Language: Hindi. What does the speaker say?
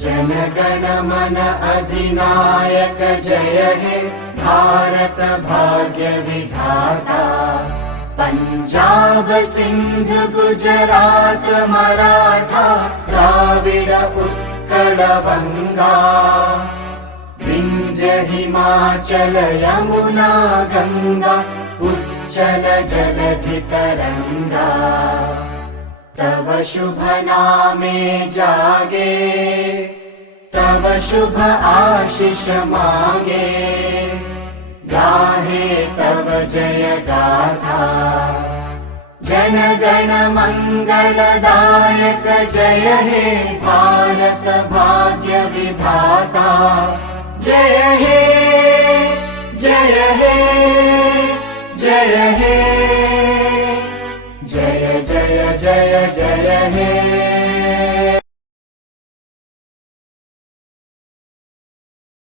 जनगण मन अधिनायक जय हे भारत भाग्य विधाता। पंजाब सिंध गुजरात मराठा द्राविड उत्कल बंगा। विंध्य हिमाचल यमुना गंगा उच्चल जलधि तरंगा। तव शुभ नामे जागे तव शुभ आशीष मागे। गाहे तव जय गाथा जन गण मंगलदायक जय हे भारत भाग्य विधाता। जय हे जय हे जय हे जय जय जय जय हे।